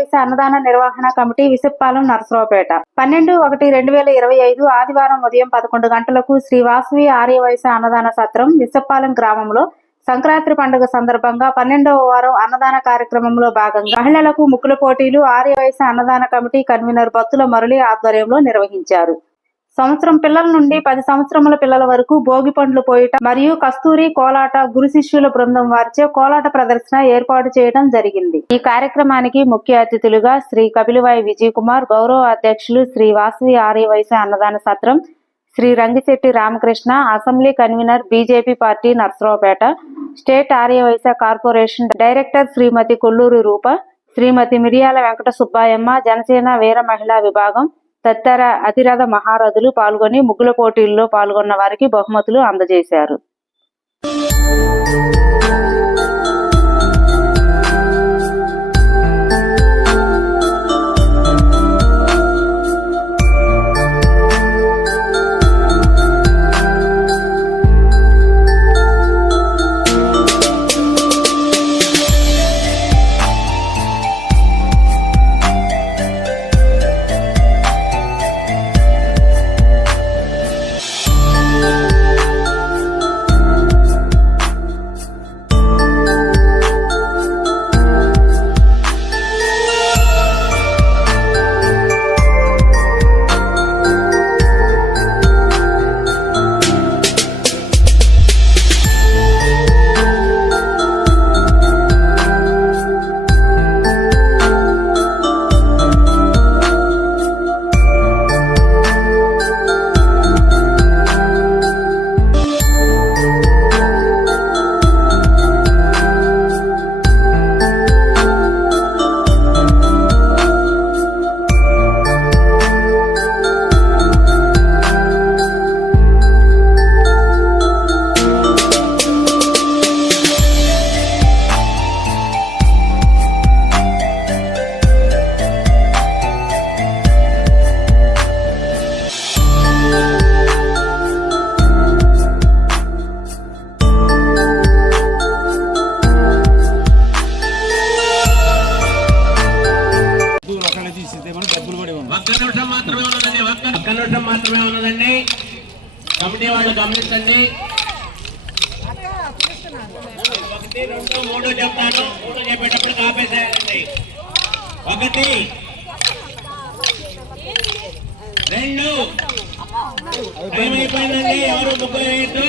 ఆర్యవైశ్య అన్నదాన నిర్వహణ కమిటీ విసిప్పాలెం నరసరావుపేట 12/1/2025 ఆదివారం ఉదయం 11 గంటలకు శ్రీ వాసవి ఆర్యవైశ్య అన్నదాన సత్రం విసిప్పాలెం గ్రామంలో సంక్రాంతి పండుగ సందర్భంగా 12వ వారం అన్నదాన కార్యక్రమంలో భాగంగా మహిళలకు ముగ్గుల పోటీలు ఆర్యవైశ్య అన్నదాన కమిటీ కన్వీనర్ బత్తుల మురళి ఆధ్వర్యంలో నిర్వహించారు. సంవత్సరం పిల్లల నుండి 10 సంవత్సరముల పిల్లల వరకు భోగి పండ్లు పోయట మరియు కస్తూరి కోలాట గురు శిష్యుల బృందం వారిచే కోలాట ప్రదర్శన ఏర్పాటు చేయడం జరిగింది. ఈ కార్యక్రమానికి ముఖ్య అతిథులుగా శ్రీ కపిలవాయి విజయ్ కుమార్, గౌరవ అధ్యక్షులు శ్రీ వాసవి ఆర్యవైశ్య అన్నదాన సత్రం Shri Rangishetti Ramakrishna, assembly convener BJP party Narasaraopet, state Aryavaishya corporation director Shrimati Kolluri Roopa, Shrimati Miriyala Venkata Subbayamma, Janasena వీర మహిళా విభాగం తదితర అతిరథ మహారథులు పాల్గొని ముగ్గుల పోటీల్లో పాల్గొన్న వారికి బహుమతులు అందజేశారు. మాత్రమే ఉన్నదండి. కమిటీ వాళ్ళు గమనించండి. 1, 2, 3 చెప్తాను. 3 చెప్పేటప్పుడు ఆపేసేయాలండి. 1, 2 టైం అయిపోయిందండి. ఎవరు ముగ్గురు వేయద్దు.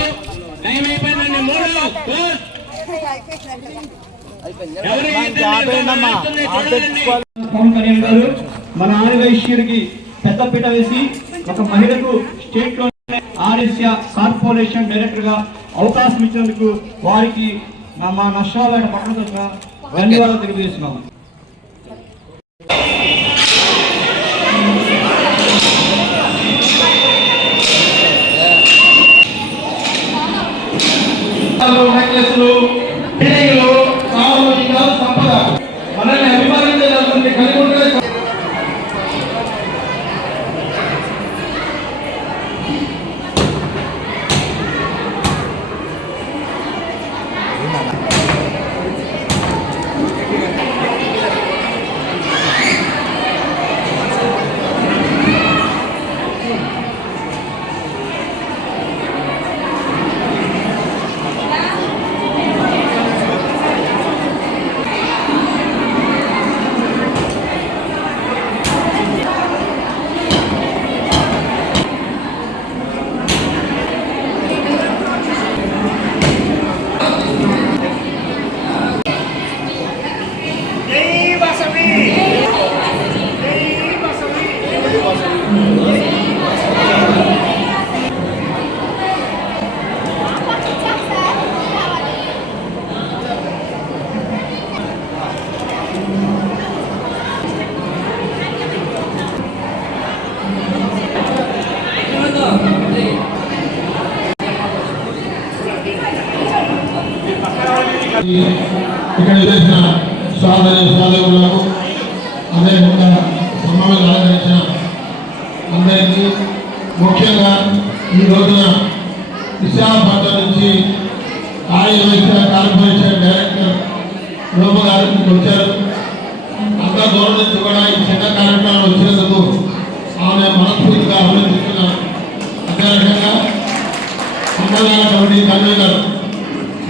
టైం అయిపోయిందండి. 3 మన ఆర్యవైశ్యుడికి పెద్దపీట వేసి ఒక మహిళకు స్టేట్ లో ఆర్యవైశ్య కార్పొరేషన్ డైరెక్టర్ గా అవకాశం ఇచ్చినందుకు వారికి మా నష్టాల పట్టణంగా ధన్యవాదాలు తెలియజేస్తున్నాము. సంపద మనల్ని అభిమానించే కలిగి ఉంటే ఇక్కడ చేసిన సాధకులకు అదేవిధంగా సమావేశం అలంకరించిన అందరికీ ముఖ్యంగా ఈ రోజున విశాఖపట్నం నుంచి ఆర్యవైశ్య కార్పొరేషన్ డైరెక్టర్ రూప గారికి వచ్చారు. అంతా దూరం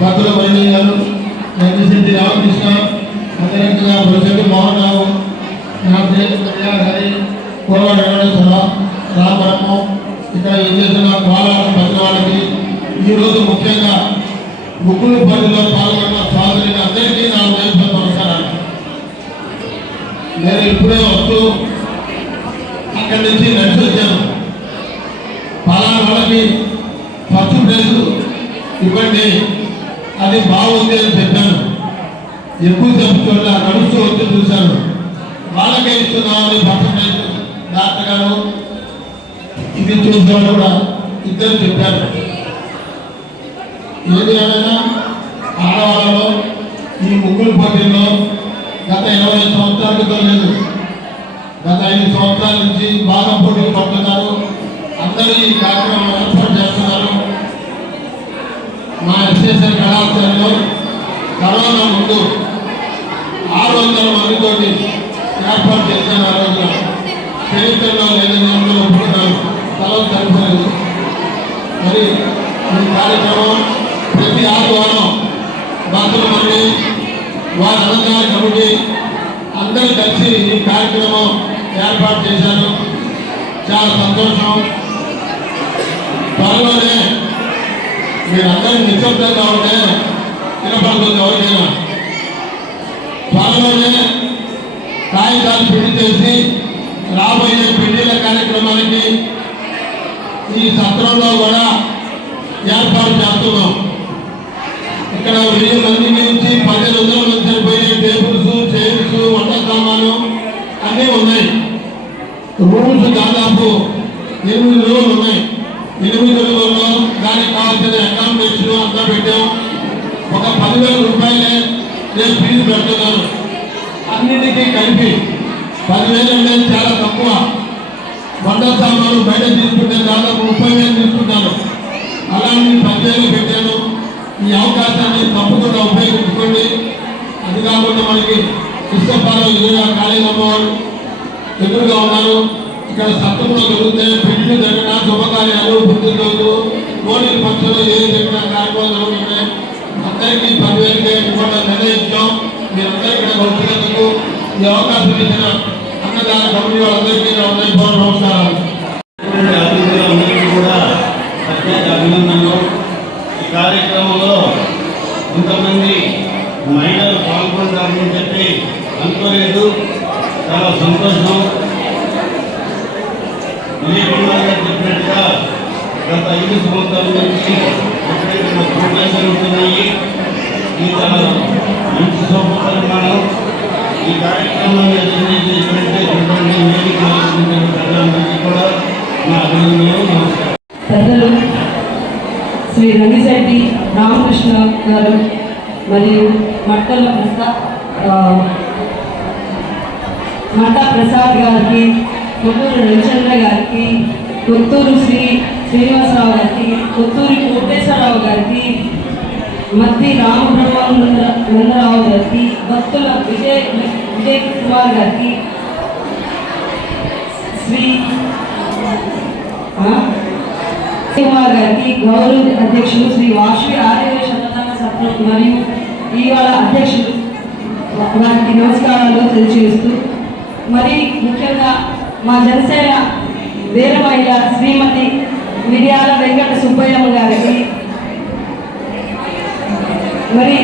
భక్తుల మణి గారు, నైతిశెట్టి రామకృష్ణ, అదేవిధంగా ప్రొఫెసర్ మోహన్ రావు, నా స్నేహితులు హరి, కోవ వెంకటేశ్వర, రామరమ్మ, ఇక్కడ ఏం చేసిన పాలన ప్రతి వాళ్ళకి ఈరోజు ముఖ్యంగా ముగ్గురు పనిలో పాల్గొన్న స్వామి అందరికీ నా ఉదయం నమస్కారాలు. నేను ఇప్పుడే వస్తూ అక్కడి నుంచి నడిచి వచ్చాను. పలానా వాళ్ళకి ఫస్ట్ ప్లేస్ ఇవ్వండి, అది బాగుంది అని చెప్పాను. ఎక్కువ చెప్తున్నా నడుస్తూ వచ్చి చూశాను. వాళ్ళకే ఇస్తున్నామని ఫస్ట్ ప్లేస్ డాక్టర్ గారు ఇది చూసేవాళ్ళు కూడా ఇద్దరు చెప్పారు. ఏది ఏమైనా ఆడవాళ్ళలో ఈ ముగ్గురు పోటీల్లో గత 20 సంవత్సరాల క్రితం లేదు, గత 5 సంవత్సరాల నుంచి బాగా పోటీలు పడుతున్నారు. అందరూ ఈ కార్యక్రమం ఏర్పాటు చేస్తున్నారు. మా ఎస్ఎస్ఎల్ కళాశాలలో కరోనా ముందు 600 మందితోటి ఏర్పాటు చేశాను. ఆ రోజున చరిత్రలో లేదని అందరూ ఒప్పుకున్నారు, స్థలం సరిపోలేదు. మరి ఈ కార్యక్రమం ప్రతి ఆదివారం భక్తుల మంది వారి అలంకార కమిటీ అందరూ కలిసి ఈ కార్యక్రమం ఏర్పాటు చేశారు. చాలా సంతోషం. త్వరలోనే మీరందరూ నిశ్శబ్దంగా ఉంటే వినపడుతుంది ఎవరికైనా. త్వరలోనే కాగితాలు పిండి చేసి రాబోయే పెళ్లిళ్ళ కార్యక్రమానికి ఈ సత్రంలో కూడా ఏర్పాటు చేస్తున్నాం. ఇక్కడ 1000 మంది నుంచి 1500 మంది సరిపోయే టేబుల్స్, చైర్స్, వంట సామాను అన్నీ ఉన్నాయి. రూమ్స్ దాదాపు 8 రూములు ఉన్నాయి. 8 రూముల్లో దానికి కావాల్సిన అకామిడేషన్ అంతా పెట్టాం. ఒక 10,000 రూపాయలే నేను ఫీజు పెడుతున్నాను. అన్నిటికీ కలిపి 10,000 అంటే చాలా తక్కువ. వంట సామాను బయట తీసుకుంటే దాదాపు 30,000 తీసుకుంటాను. అలాంటి 10,000 పెట్టాను. ఈ అవకాశాన్ని తప్పకుండా ఉపయోగించుకోండి. అది కాకుండా మనకి పుస్తకాలు ఎదురుగా కాళీనమ్మ ఎదురుగా ఉన్నారు. ఇక్కడ సత్రంలో జరుగుతే పెళ్లి జరిగిన శుభకార్యాలు, పుట్టినరోజు, కోడి పక్షులు ఏ జరిగిన కార్యక్రమాలు జరుగుతున్నాయి. అందరికీ 10,000 ఇవ్వడం నిర్ణయించాం. మీరందరూ ఇక్కడ వచ్చినందుకు ఈ అవకాశం ఇచ్చిన అన్నదాన కమిటీ వాళ్ళందరికీ నమస్కారాలు. కూడా ప్రత్యేక అభినందనలు. ఈ కార్యక్రమంలో ఇంతమంది మహిళలు పాల్గొంటారని చెప్పి అనుకోలేదు. చాలా సంతోషం. విజయకుమార్ గారు చెప్పినట్టుగా గత 5 సంవత్సరాల నుంచి ఎక్కడెక్కడ ప్రోగ్రామ్స్ జరుగుతున్నాయి. ఈ చాలా మంచి సౌకర్యం. ఈ కార్యక్రమాన్ని కూడా నా అభినందనలు. నమస్కారం. పెద్దలు శ్రీ రంగిశెట్టి రామకృష్ణ గారు మరియు మట్టా ప్రసాద్ గారికి, కొత్తూరు రవిచంద్ర గారికి, కొత్తూరు శ్రీనివాసరావు గారికి, కొత్తూరి కోటేశ్వరరావు గారికి, మద్ది రామబ్రహ్మానందరావు గారికి, భక్తుల విజయ్ కుమార్ గారికి, శ్రీ కుమార్ గారికి, గౌరవ అధ్యక్షులు శ్రీ వాసవి ఆర్యవైశ్య అన్నదాన సత్రం మరియు ఇవాళ అధ్యక్షులు వారికి నమస్కారాలు తెలియజేస్తూ, మరి ముఖ్యంగా మా జనసేన వీర మహిళ శ్రీమతి మిర్యాల వెంకట సుబ్బయ్యమ్మ గారికి, మరి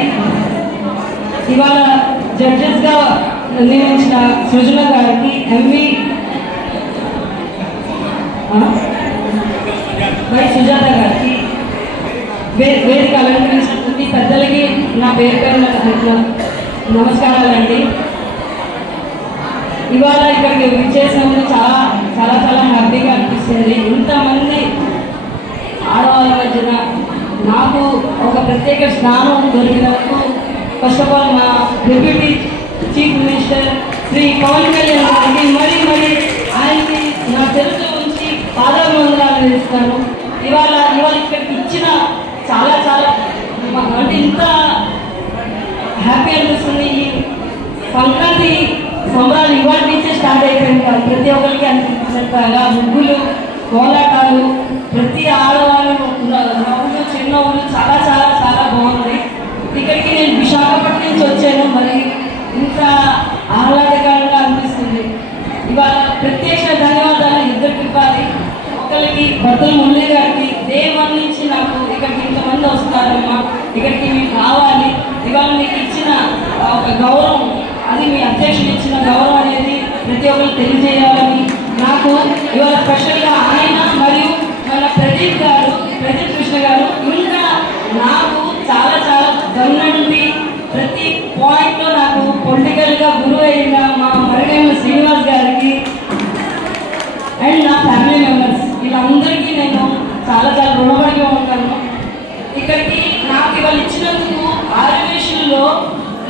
ఇవాళ జడ్జెస్గా నియమించిన సృజన గారికి, ఎంవి వై సుజాత గారికి, వేదిక అలంకరించినటువంటి పెద్దలకి నా పేరు నమస్కారాలండి. ఇవాళ ఇక్కడికి విచ్చేసినప్పుడు చాలా చాలా చాలా హ్యాపీగా అనిపిస్తుంది. ఇంతమంది ఆడవాళ్ళ మధ్యన నాకు ఒక ప్రత్యేక స్థానం దొరికినందుకు ఫస్ట్ ఆఫ్ ఆల్ మా deputy chief minister Shri Pawan Kalyan గారికి మరి ఆయనకి నా తెలుగు నుంచి పాదాభివందనాలు ఇస్తాను. ఇవాళ ఇక్కడికి ఇచ్చిన చాలా చాలా అంటే ఇంత హ్యాపీ అనిపిస్తుంది. ఈ సంక్రాంతి సంబరాలు ఇవాళ నుంచే స్టార్ట్ అయిపోయింది కాదు, ప్రతి ఒక్కరికి అనిపించినట్టుగా ముగ్గులు, కోలాటాలు, ప్రతి ఆడవాళ్ళు నవ్వులు, చిన్నవ్వులు చాలా చాలా చాలా బాగున్నాయి. బతుల మురళి గారికి డే 1 నుంచి నాకు ఇక్కడికి ఇంతమంది వస్తారమ్మా, ఇక్కడికి మీకు కావాలి, ఇవాళ మీకు ఇచ్చిన ఒక గౌరవం, అది మీ అధ్యక్షుడు ఇచ్చిన గౌరవం అనేది ప్రతి ఒక్కరు తెలియజేయాలని నాకు ఇవాళ స్పెషల్గా ఆయన మరియు మన ప్రదీప్ కృష్ణ గారు ఇంకా నాకు చాలా చాలా గమనండి ప్రతి పాయింట్లో నాకు పొలిటికల్గా గురువు అయిన మా మరగైన శ్రీనివాస్ గారికి అండ్ నా ఫ్యామిలీ మెంబర్స్ వీళ్ళందరికీ నేను చాలా చాలా రుణపడిగా ఉంటాను. ఇక్కడికి నాకు ఇవాళ ఇచ్చినందుకు ఆర్గనైజేషన్లో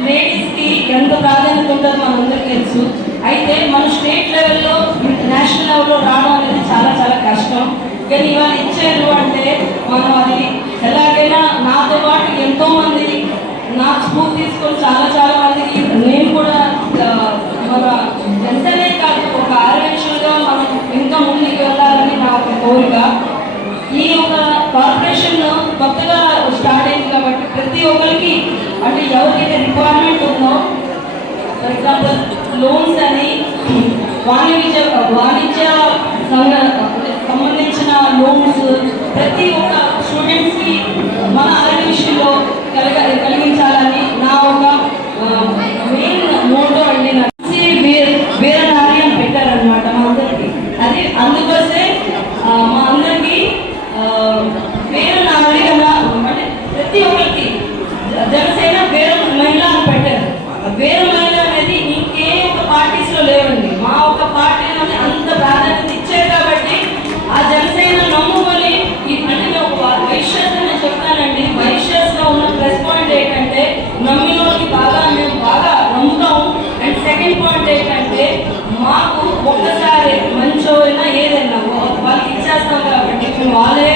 లేడీస్కి ఎంత ప్రాధాన్యత ఉంటుందో మనందరికీ తెలుసు. అయితే మన స్టేట్ లెవెల్లో నేషనల్ లెవెల్లో రావడం అనేది చాలా చాలా కష్టం. కానీ ఇవాళ ఇచ్చారు అంటే మనం అది ఎలాగైనా నాతో పాటు ఎంతోమంది నాకు స్ఫూర్తి తీసుకొని చాలా మందికి నేను కూడా మన ఎంతనే కాదు ఒక ఆర్గనైజేషన్గా మనం ఇంకా ముందుకు వెళ్ళాలని నా ఒక కోరిక. ఈ యొక్క కార్పొరేషన్ కొత్తగా స్టార్ట్ అయింది కాబట్టి ప్రతి ఒక్కరికి అంటే ఎవరికైతే రిక్వైర్మెంట్ ఉందో, ఫర్ ఎగ్జాంపుల్ లోన్స్ అని వాణిజ్య సంబంధించిన లోన్స్ ప్రతి ఒక్క స్టూడెంట్స్కి మన ఆర్గనైజేషన్లో కలిగించాలని నా ఒక మెయిన్ మోటో అండి. వీర నారి అని పెట్టారనమాట మా అందరికి. అది అందుకోసే మా అందరికి వీర నారి అలా అంటే ప్రతి ఒక్కరికి జనసేన వీర మహిళ అని పెట్టారు. వీర మహిళ అనేది ఇంకే ఒక పార్టీస్లో లేవండి. మా ఒక పార్టీలోనే అంత ప్రాధాన్యత ఇచ్చారు కాబట్టి ఆ జనసేన నమ్ముకొని అంటే మేము వైశ్యాస్ నేను చెప్తానండి. వైశ్యాస్లో ఉన్న ప్లస్ పాయింట్ ఏంటంటే నమ్మిన వాళ్ళకి మేము బాగా నమ్ముతాము. అండ్ సెకండ్ పాయింట్ ఏంటంటే మాకు ఒక్కసారి మంచోైనా ఏదైనా వాళ్ళకి ఇచ్చేస్తాం కాబట్టి మేము వాళ్ళే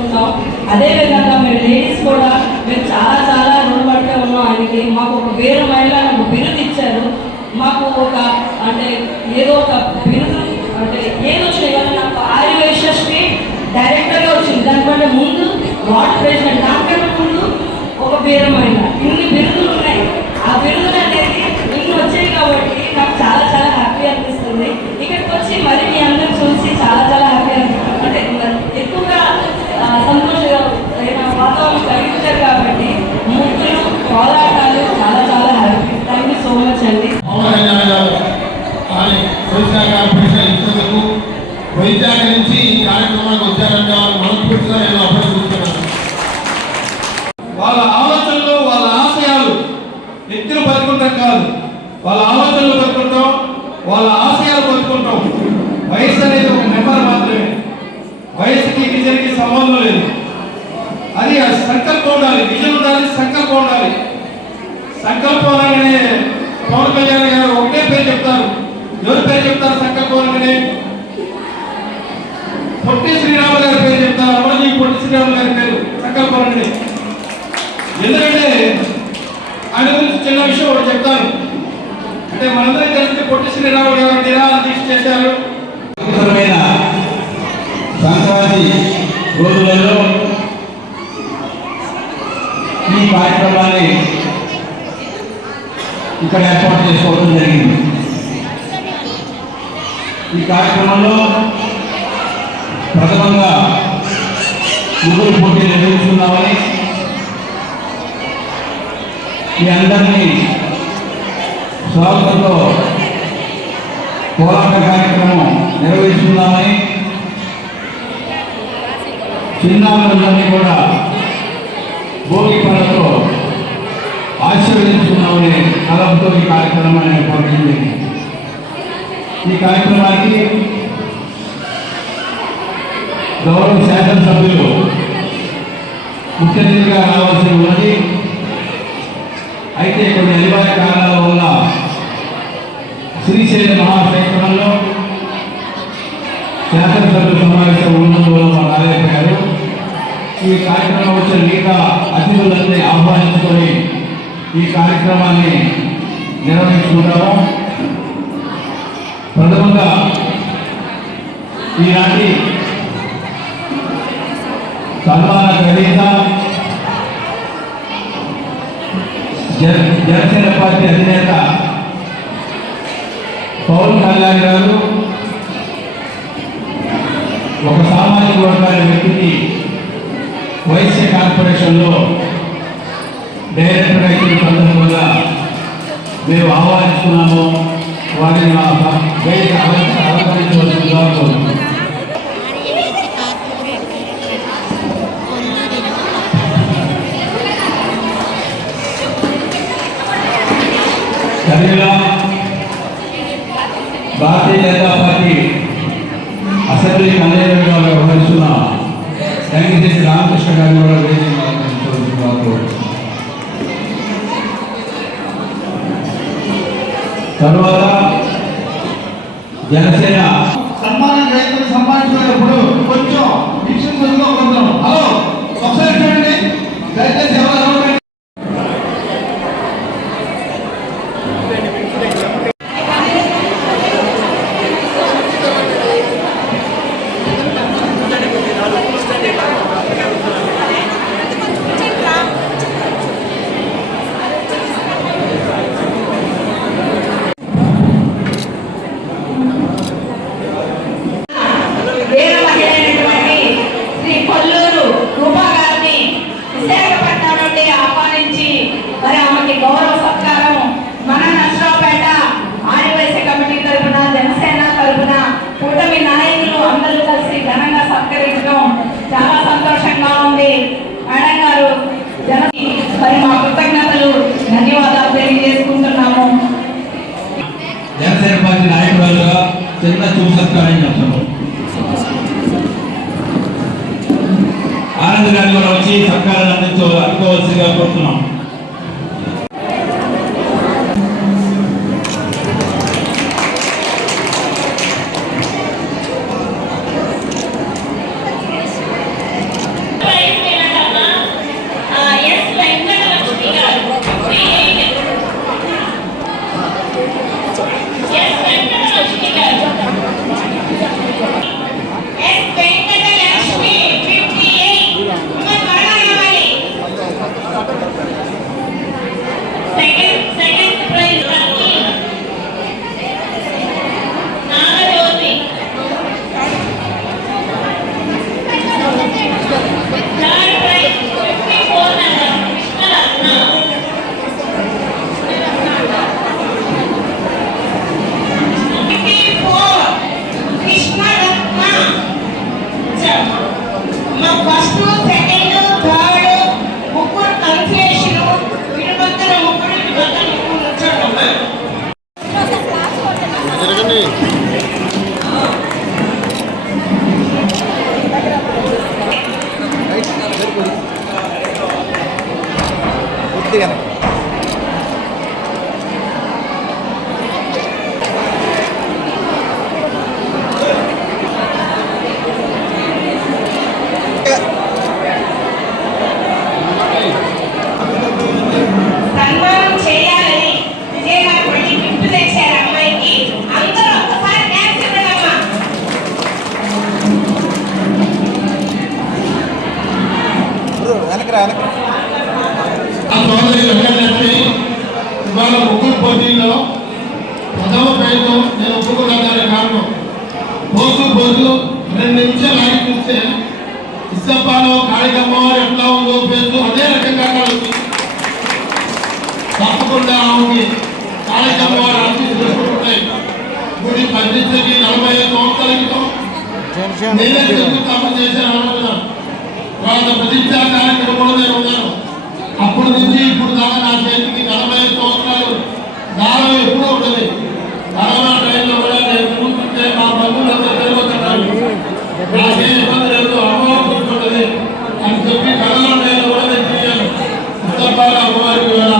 ఉంటాం. అదేవిధంగా మేము లేడీస్ కూడా మేము చాలా రుణపడితే ఉన్నాం ఆయనకి. మాకు ఒక వేరే మహిళ నాకు బిరుదు ఇచ్చారు. మాకు ఒక అంటే ఏదో ఒక బిరుదు అంటే ఏది వచ్చినాయి కానీ నాకు ఆర్యవైశ్య స్టేట్ డైరెక్టర్గా వచ్చింది. దానికంటే ముందు వార్డ్ ప్రెసిడెంట్, దానికంటే ముందు ఒక వేరే మహిళ, ఇన్ని బిరుదులు ఉన్నాయి. ఆ బిరుదులు అనేది ఇన్ని వచ్చాయి కాబట్టి నాకు చాలా హ్యాపీ అనిపిస్తుంది. ఇక్కడికి వచ్చి మరి మీ అందరూ చూసి చాలా హ్యాపీ అనిపిస్తుంది. అంటే ఎక్కువగా సంతోషమైన వాతావరణం కలిగించారు కాబట్టి ముగ్గురు పోరాటాలు చాలా happy. Thank you so much అండి. వైజాగ్ నుంచి ఈ కార్యక్రమానికి వచ్చారంటే వాళ్ళు మనస్ఫూర్తిగా నేను అభినందిస్తున్నాను. వాళ్ళ ఆలోచనలు వాళ్ళ ఆశయాలు వ్యక్తులు బతుకుంటాం కాదు, వాళ్ళ ఆలోచనలు బతుకుంటాం, వాళ్ళ ఆశయాలు బతుకుంటాం. వయసు అనేది ఒక నెంబర్ మాత్రమే. వయసుకి విజన్కి సంబంధం లేదు. అది సంకల్పం ఉండాలి, విజన్ ఉండాలి, సంకల్పం ఉండాలి. సంకల్పం అనగానే పవన్ కళ్యాణ్ గారు ఒకటే పేరు చెప్తారు. ఎవరి పేరు చెప్తారు సంకల్పం అనగానే? పొట్టి శ్రీరాములు గారి పేరు చెప్తారు. అమరజీ పొట్టి శ్రీరాములు గారి పేరు సంకల్పం అనగానే. ఎందుకంటే ఆయన గురించి చిన్న విషయం ఒకటి చెప్తాను. అంటే మనందరికీ తెలిసి పొట్టి శ్రీరాములు గారు నిరాహార దీక్ష చేశారు. సంక్రాంతి రోజులలో ఈ కార్యక్రమాన్ని ఇక్కడ ఏర్పాటు చేసుకోవడం జరిగింది. ఈ కార్యక్రమంలో ప్రథమంగా ముగ్గురు పోటీ నిర్వహిస్తున్నామని మీ అందరినీ స్వాగతంతో పోరాట కార్యక్రమం నిర్వహిస్తున్నామని చిన్నారులందరినీ కూడా భోగి పనులతో ఆశీర్వదించుకున్నామని తలంతో ఈ కార్యక్రమాన్ని ఏర్పాటు చేసింది. ఈ కార్యక్రమానికి గౌరవ శాసనసభ్యులు ముఖ్య అతిథిగా రావాల్సి ఉన్నది. అయితే కొన్ని అనివార్య కారణాల వల్ల శ్రీశైల మహాక్షేత్రంలో శాసనసభ్యుల సమావేశం ఉన్నందువల్ల వారు రాలేకపోయారు. ఈ కార్యక్రమం వచ్చిన మిగతా అతిథులందరినీ ఆహ్వానించుకొని ఈ కార్యక్రమాన్ని నిర్వహించుకుంటాము. ప్రథమంగా ఈనాటి సన్మాన గ్రహీత జనసేన పార్టీ అధినేత పవన్ కళ్యాణ్ గారు ఒక సామాజిక గౌరవ్ గారి వ్యక్తిని వైశ్య కార్పొరేషన్లో డైరెక్టర్ అయితే సందర్భంగా మేము ఆహ్వానిస్తున్నాము. వారిని మా వేదిక అలంకరించవలసిందిగా కోరుతున్నాము. భారతీయ జనతా పార్టీ అసెంబ్లీ కన్వీనర్గా వ్యవహరిస్తున్న వెంకటేశ్వర రామకృష్ణ గారిని కూడా వేదిక అలంకరించవలసిందిగా కోరుతున్నాము. తర్వాత జనసేన సన్మానం రైతులు సంపాదించుకునేప్పుడు కొంచెం విషయం తెలుసుకోగలుగుతాం. హలో ఒకసారి చూడండి, దయచేసి ఎవరు గౌరవ సత్కారం మన నర్సరావుపేట ఆదివాసీ కమిటీ తరఫున, జనసేన తరఫున కూటమి నాయకులు అందరూ కలిసి ఘనంగా సత్కరించడం చాలా సంతోషంగా ఉంది. మేడం గారు మరి మా కృతజ్ఞతలు, ధన్యవాదాలు తెలియజేసుకుంటున్నాము. జనసేన పార్టీ నాయకులుగా చిన్న చూపు సత్కారం చేస్తాము. ఆనంద్ గారి కూడా వచ్చి సత్కారాన్ని అందుకోవాల్సిందిగా కోరుతున్నాం. ఇవాళ ముగ్గురు పోటీల్లో ప్రథమ ప్రైజ్ నేను ఒప్పుకోవడానికి కారణం పోసు 2 నిమిషాలు ఆగి చూస్తే ఇస్తపాలో కాళికమ్మవారు ఎట్లా ఉందో పేరు అదే రకంగా కలుగుతుంది. తప్పకుండా ఆమెకి కాళికమ్మవారు ఆశీస్సులుంటాయి. గుడి ప్రతిష్టకి 45 సంవత్సరాల క్రితం నేనే శంకుస్థాపన చేశాను అనుకున్నాను. వాళ్ళ ప్రతిష్టా కార్యక్రమంలో ఉన్నాను. అప్పటి నుంచి ఇప్పుడు దాకా నా చేతికి 45 సంవత్సరాలు దారం ఎప్పుడూ ఉంటుంది. కరోనా టైంలో కూడా నేను చూస్తుంటే మా బంధువులంతా తిరుగుతున్నారు. నాకే ఇబ్బంది లేదు, అమ్మవారు చూసుకుంటుంది అని చెప్పి కరోనా టైంలో కూడా నేను తిరిగాను. ఉత్తరపాల అమ్మవారికి కూడా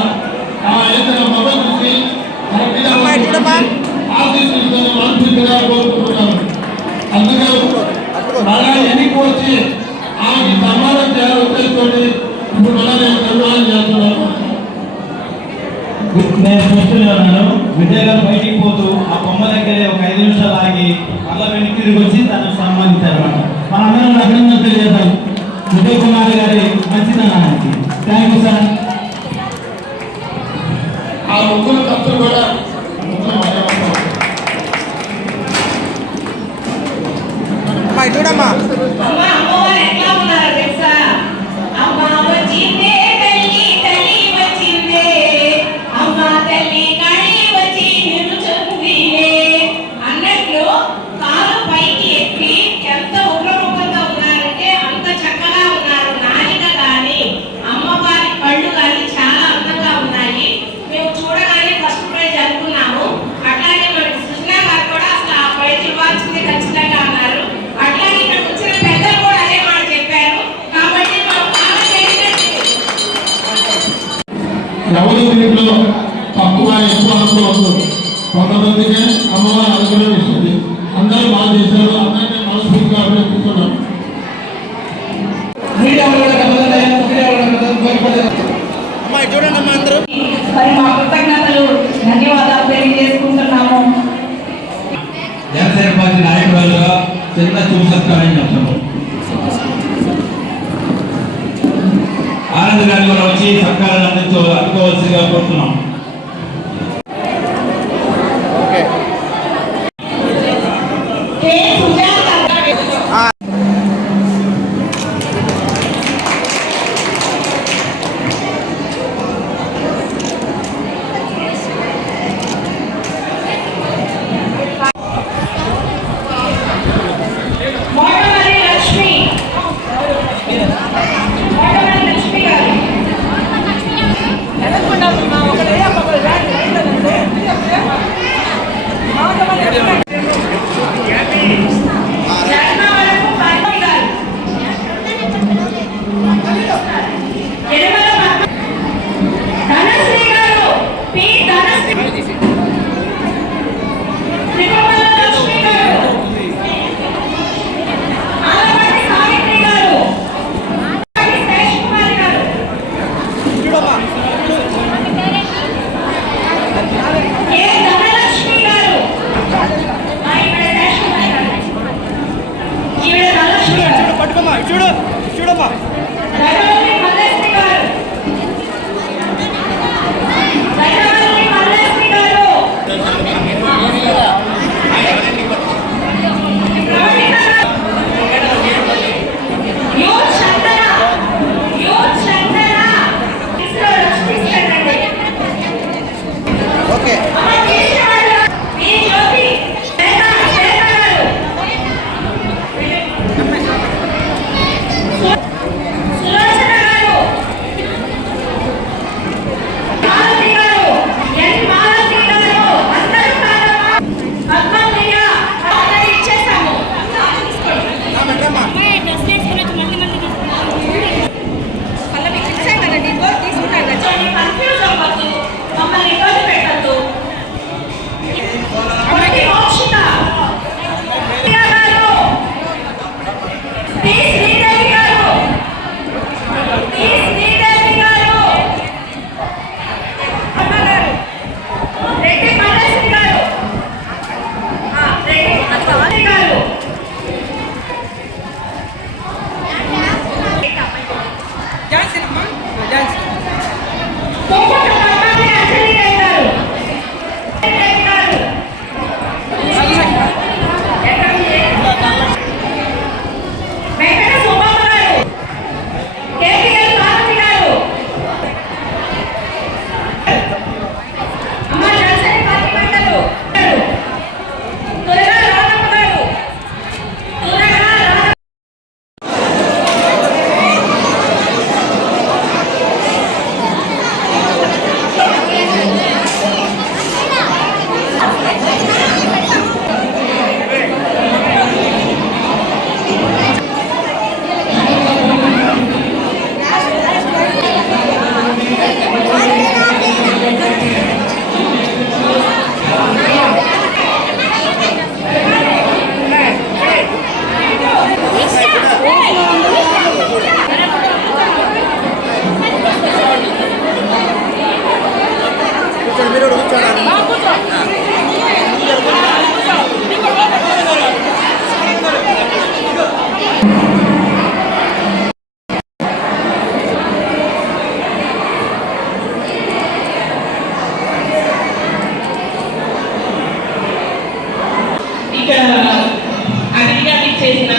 ఆ ఏదైనా మొబైల్ చూసి ఆశీస్సులు మనసుగా కోరుకుంటున్నాను. అందుకే మళ్ళా ఎన్నిక వచ్చి ఆమెకి సన్మానం చేయాలని ఉద్దేశంతో ఇప్పుడు మళ్ళా నేను సన్మానం చేస్తున్నాను. నేను చూస్తున్నాను విజయ్ గారు బయటికి పోతూ ఆ బొమ్మ దగ్గరే ఒక 5 నిమిషాలు ఆగి మళ్ళా వెనక్కి తిరిగి వచ్చి తనను సన్మానించారన్నమాట. మనందరం అభినందనలు తెలియజేద్దాం విజయ్ కుమార్ గారి మంచిదనానికి. Thank you sir. ఆ ముగ్గురు ఖర్చులు కూడా అమ్మా దీంట్లో తక్కువ ఎక్కువ అనుకోవద్దు. కొంతమందికి అమ్మవారి అనుగ్రహం ఇస్తుంది. అందరూ బాగా చేశారు. అందరినీ మనస్ఫూర్తిగా అభినందిస్తున్నాను. మరి మా కృతజ్ఞతలు ధన్యవాదాలు తెలియజేసుకుంటున్నాము. జనసేన పార్టీ నాయకురాలుగా చిన్న చూసత్కారం చెప్తాము. ఆనంద్ గారి కూడా వచ్చి సత్కారాన్ని అందుకోవాల్సిందిగా కోరుతున్నాం.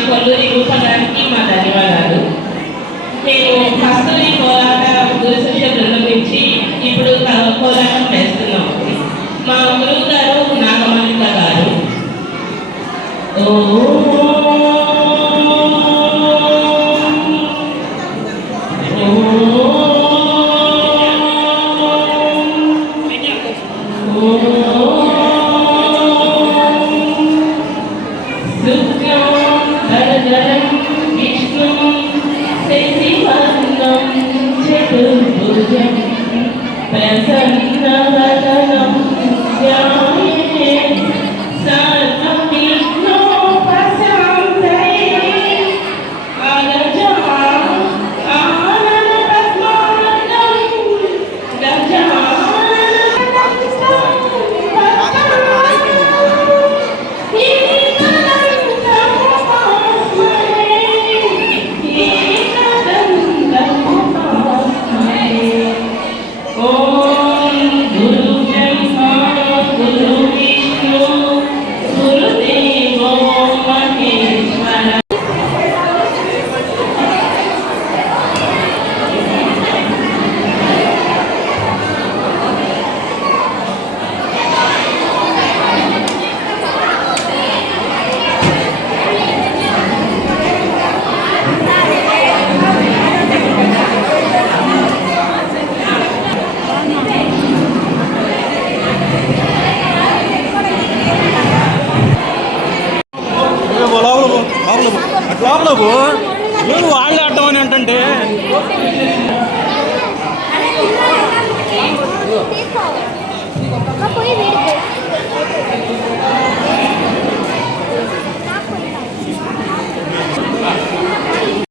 కొల్లూరి రూప గారికి మా ధన్యవాదాలు. నేను కస్తూరి కోలాట గురుశిష్య బృందం నుంచి ఇప్పుడు కోలాటం వేస్తున్నాం. మా గురువు గారు నాగమల్లిక గారు. Yes, ప్రసన్నవదనం ధ్యాయే సర్వవిఘ్నోపశాంతయే అగజా ఆనన పద్మార్గం ఓం గురు బ్రహ్మా గురు విష్ణు గురుదేవో మహేశ్వర. లోపల వాళ్ళే అడ్డం అని అంటే